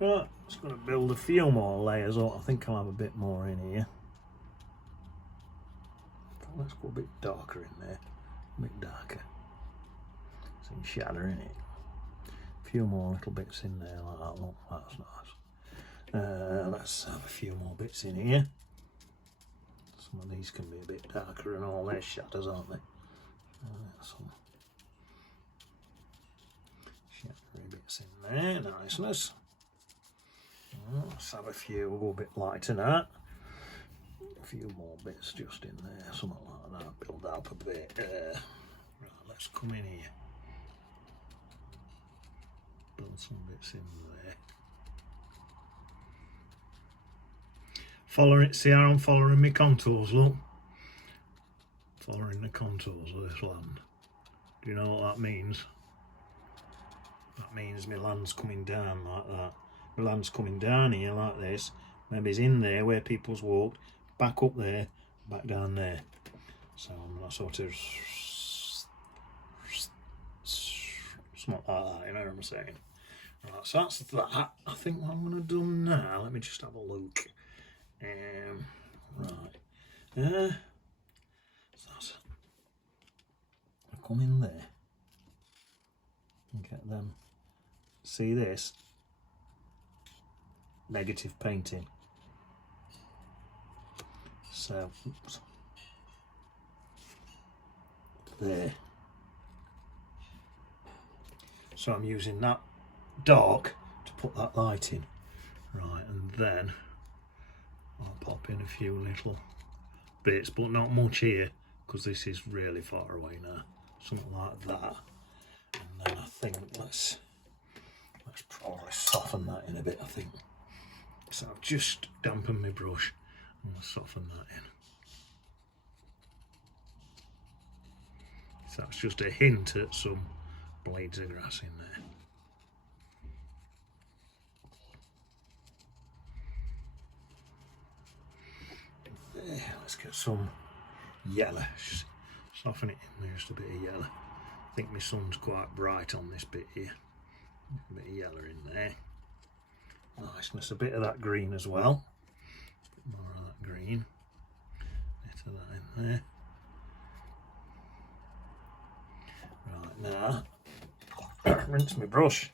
Right, just going to build a few more layers up. I think I'll have a bit more in here. Let's go a bit darker in there, a bit darker. Some shadow in it. A few more little bits in there like that. Look, that's nice. Let's have a few more bits in here. Some of these can be a bit darker and all their shadows, aren't they? Some shadowy bits in there, niceness. Let's have a few, we'll go a bit lighter now. A few more bits just in there, something like that, build up a bit. Right, let's come in here. Build some bits in there. Follow it, see how I'm following my contours, look. Following the contours of this land. Do you know what that means? That means my land's coming down like that. My land's coming down here like this. Maybe it's in there where people's walked. Back up there, back down there. So I'm gonna sort of something like that, you know what I'm saying? Right, so that's that. I think what I'm gonna do now, let me just have a look. Right. So that's, I come in there and get them. See this? Negative painting. So, oops, there. So I'm using that dark to put that light in. Right, and then I'll pop in a few little bits, but not much here, because this is really far away now. Something like that. And then I think let's probably soften that in a bit, I think. So I've just dampened my brush. I'm going to soften that in. So that's just a hint at some blades of grass in there. There, let's get some yellow. Just soften it in there, just a bit of yellow. I think my sun's quite bright on this bit here. A bit of yellow in there. Niceness, a bit of that green as well. More of that green, bit of that in there. Right, now rinse my brush.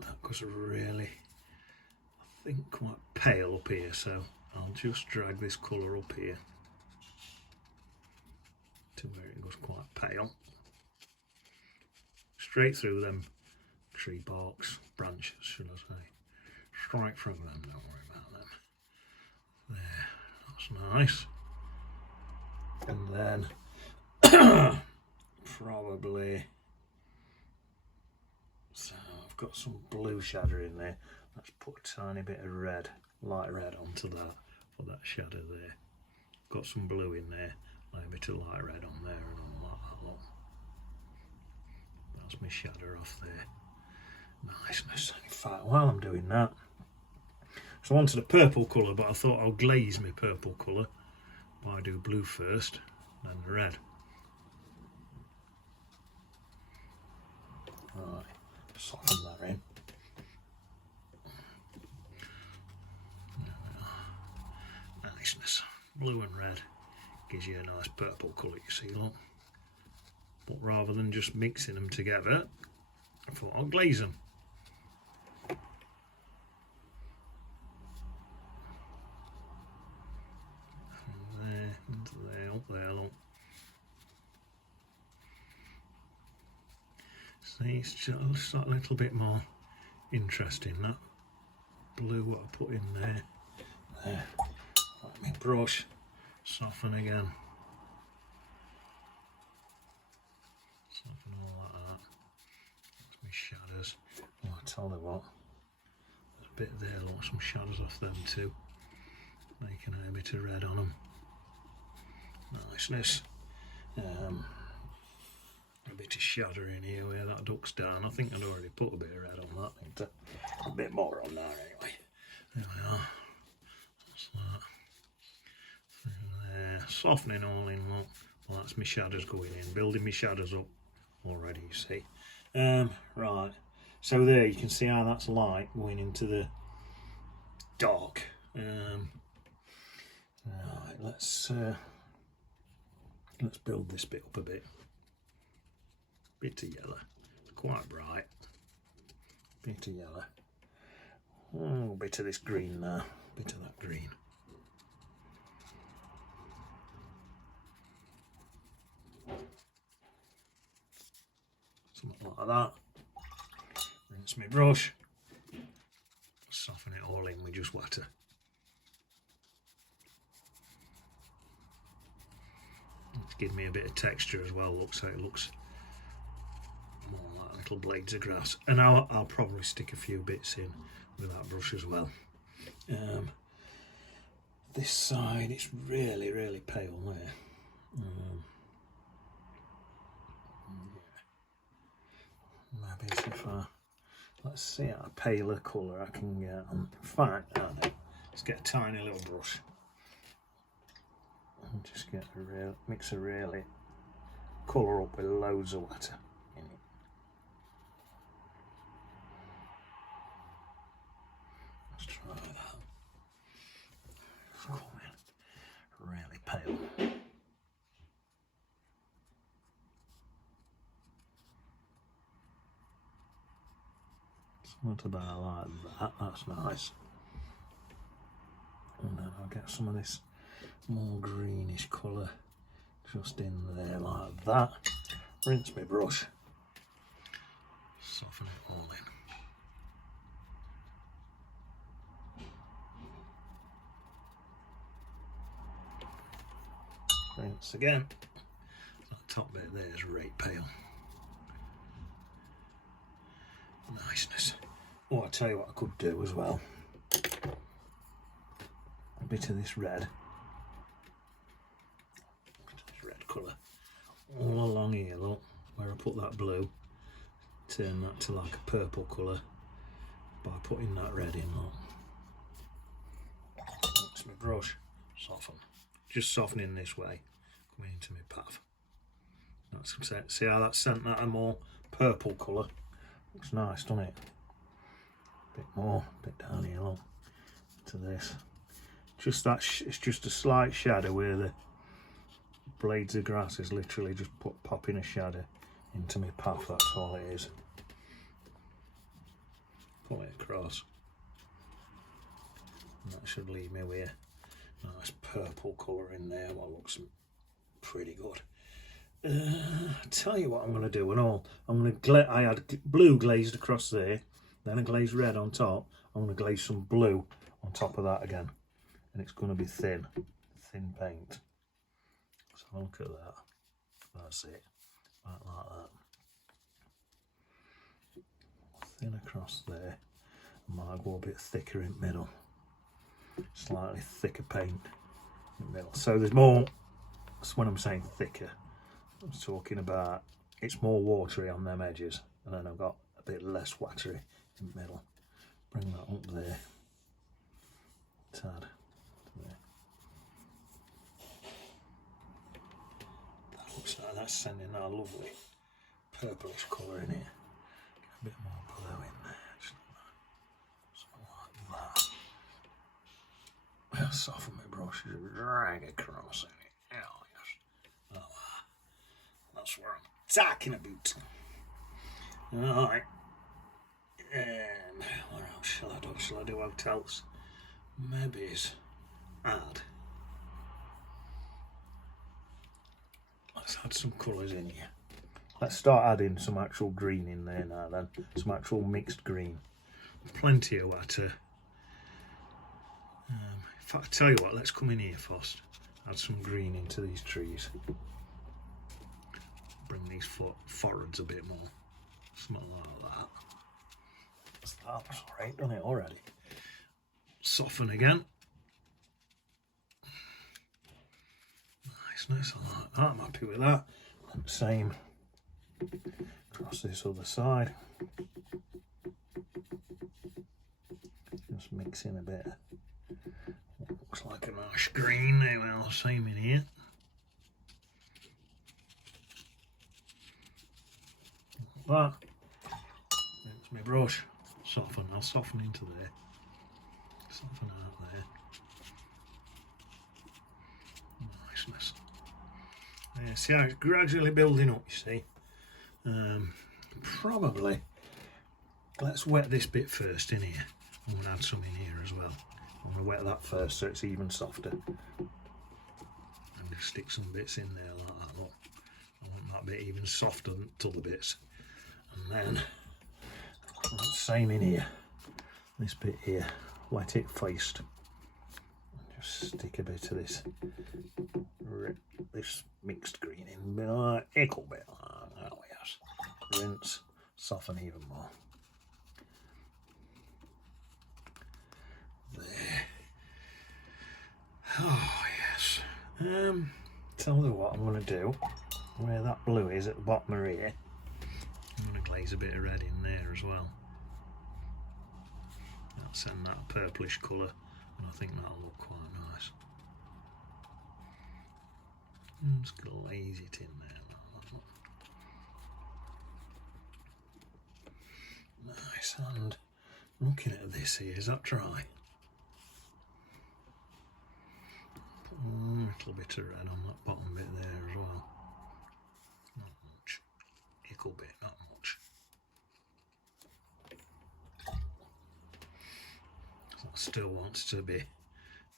That goes really, I think, quite pale up here, so I'll just drag this colour up here to where it goes quite pale. Straight through them tree barks, branches, should I say. Straight through them, don't worry about them. There, that's nice. And then probably, so I've got some blue shadow in there. Let's put a tiny bit of red, light red onto that for that shadow there. Got some blue in there, a little bit of light red on there and all that lot. That's my shadow off there. Niceness. In fact, while I'm doing that, so I wanted a purple colour, but I thought I'll glaze my purple colour. I do blue first, then the red. Right, soften that in. There we are. Niceness. Blue and red gives you a nice purple colour, you see, look. But rather than just mixing them together, I thought I'll glaze them. Into there, up there, look. See, it's just a little bit more interesting, that blue what I put in there. There, let me brush, soften again. Soften all like that. That's my shadows. Oh, I tell you what, there's a bit there, look, some shadows off them too. Making a bit of red on them. Niceness. A bit of shadow in here where that duck's down. I think I'd already put a bit of red on that. I think a bit more on there anyway. There we are. That's that. Through there. Softening all in, look. Well, that's my shadows going in. Building my shadows up already, you see. Right. So there you can see how that's light going into the dark. Right, let's build this bit up a bit. Bit of yellow, it's quite bright. Bit of yellow. Oh, bit of this green now. Bit of that green. Something like that. Rinse my brush. Soften it all in with just water. It's giving me a bit of texture as well. Looks like it looks more like little blades of grass. And I'll probably stick a few bits in with that brush as well. This side, it's really, really pale there. Maybe if let's see how paler colour I can get. In fact, let's get a tiny little brush and just get mix a really colour up with loads of water in it. Let's try that. It's coming really pale. Not about like that, that's nice. And then I'll get some of this more greenish colour just in there like that. Rinse my brush. Soften it all in. Rinse again. That top bit there is right pale. Niceness. Oh, I'll tell you what I could do as well. A bit of this red. Colour. All along here, look, where I put that blue. Turn that to like a purple colour by putting that red in, look. That's my brush. Soften. Just softening this way, coming into my path. That's set. See how that's sent that a more purple colour. Looks nice, doesn't it? Bit more, bit down here, look, to this. Just that, it's just a slight shadow where the blades of grass is literally just popping a shadow into my path, that's all it is. Pull it across. And that should leave me with a nice purple colour in there, what looks pretty good. Tell you what I'm going to do and all. I had blue glazed across there, then I glazed red on top. I'm going to glaze some blue on top of that again, and it's going to be thin paint. So look at that. That's it, like that. Thin across there. I might go a bit thicker in the middle. Slightly thicker paint in the middle. So there's more. That's when I'm saying thicker. I was talking about it's more watery on them edges, and then I've got a bit less watery in the middle. Bring that up there. Tad. There. That looks like that's sending our lovely purplish colour in here. Get a bit more blue in there, just something like that. I'll soften my brush and drag across in it. Oh, yes. Oh, that's what I'm talking about. Alright. What else shall I do? Shall I do hotels? Maybe add. Let's add some colours in here. Let's start adding some actual green in there now then. Some actual mixed green. Plenty of water. In fact, I tell you what, let's come in here first. Add some green into these trees. Bring these forwards a bit more. Something like that. That's alright, done it already. Soften again. Niceness, I like that, I'm happy with that. And same across this other side. Just mix in a bit of what looks like a nice green. There we are, same in here. Like that. Rinse my brush, soften. I'll soften into there, soften out there. Niceness. See how it's gradually building up, you see. Probably, let's wet this bit first in here. I'm going to add some in here as well. I'm going to wet that first so it's even softer. And just stick some bits in there like that, look. I want that bit even softer than the other bits. And then, same in here. This bit here, wet it first. Just stick a bit of this mixed green in, a little bit. Oh yes. Rinse, soften even more. There. Oh yes. Tell you what I'm going to do. Where that blue is at the bottom of here, I'm going to glaze a bit of red in there as well. That'll send that purplish colour, and I think that'll look quite nice. Just glaze it in there. Nice, and looking at this here, is that dry? Put a little bit of red on that bottom bit there as well. Not much. Little bit, not much. That still wants to be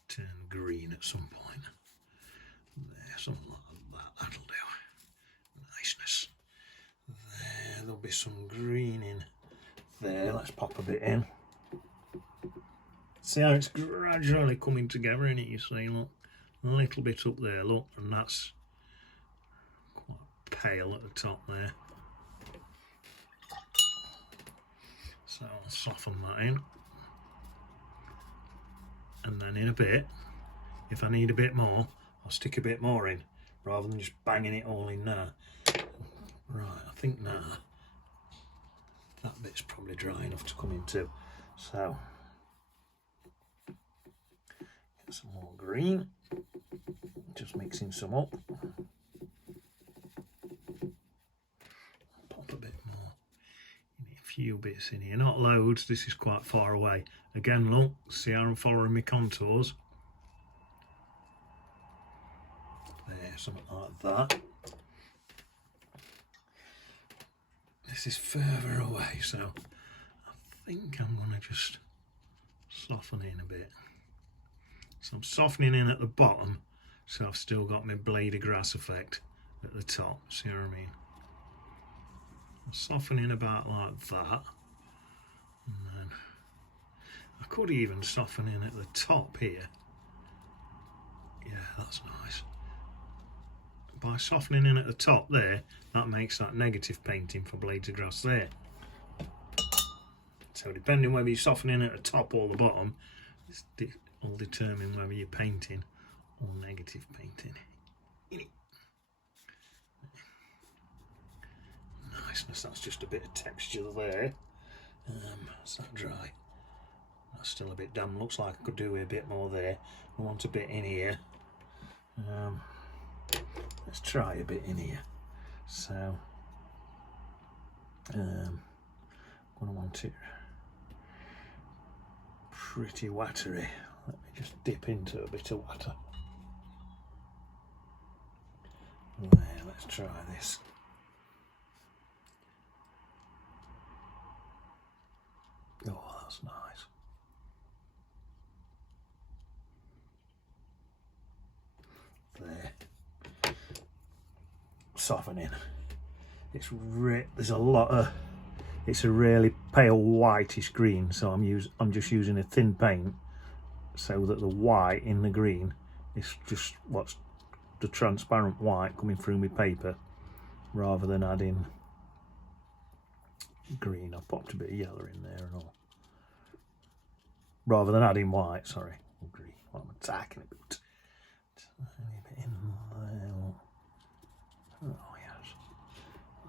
turned green at some point. There, something like that, that'll do. Niceness. There'll be some green in there. Let's pop a bit in. See how it's gradually coming together in it, you see, look. A little bit up there, look, and that's quite pale at the top there. So I'll soften that in. And then in a bit, if I need a bit more, I'll stick a bit more in, rather than just banging it all in now. Right, I think now that bit's probably dry enough to come into. So, get some more green, just mixing some up. Pop a bit more. You need a few bits in here, not loads, this is quite far away. Again, look, see how I'm following my contours. There, something like that. This is further away, so I think I'm going to just soften in a bit. So I'm softening in at the bottom, so I've still got my blade of grass effect at the top, see what I mean? I'm softening about like that, and then I could even soften in at the top here. Yeah, that's nice. By softening in at the top there, that makes that negative painting for blades of grass there. So depending whether you soften in at the top or the bottom, will determine whether you're painting or negative painting. Niceness, that's just a bit of texture there. Is that dry? That's still a bit damp. Looks like I could do with a bit more there. I want a bit in here. Let's try a bit in here. So, I'm going to want it pretty watery. Let me just dip into a bit of water. There, let's try this. Oh, that's nice. There. Softening. There's a lot of. It's a really pale whitish green, so I'm just using a thin paint so that the white in the green is just what's the transparent white coming through my paper, rather than adding green. I've popped a bit of yellow in there and all. Rather than adding white, sorry, or green. What I'm attacking a bit. A bit in there. Oh yes,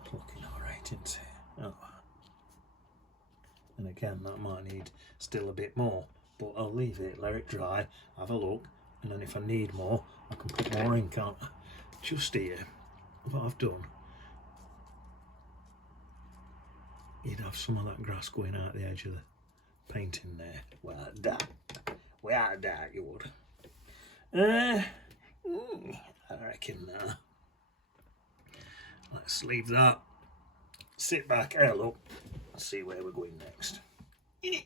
it's looking alright, isn't it? Oh. And again, that might need still a bit more, but I'll leave it, let it dry, have a look, and then if I need more, I can put more in, can't I? Just here, what I've done, you'd have some of that grass going out the edge of the painting there. Without a doubt you would. I reckon let's leave that, sit back, L up, and see where we're going next. In it.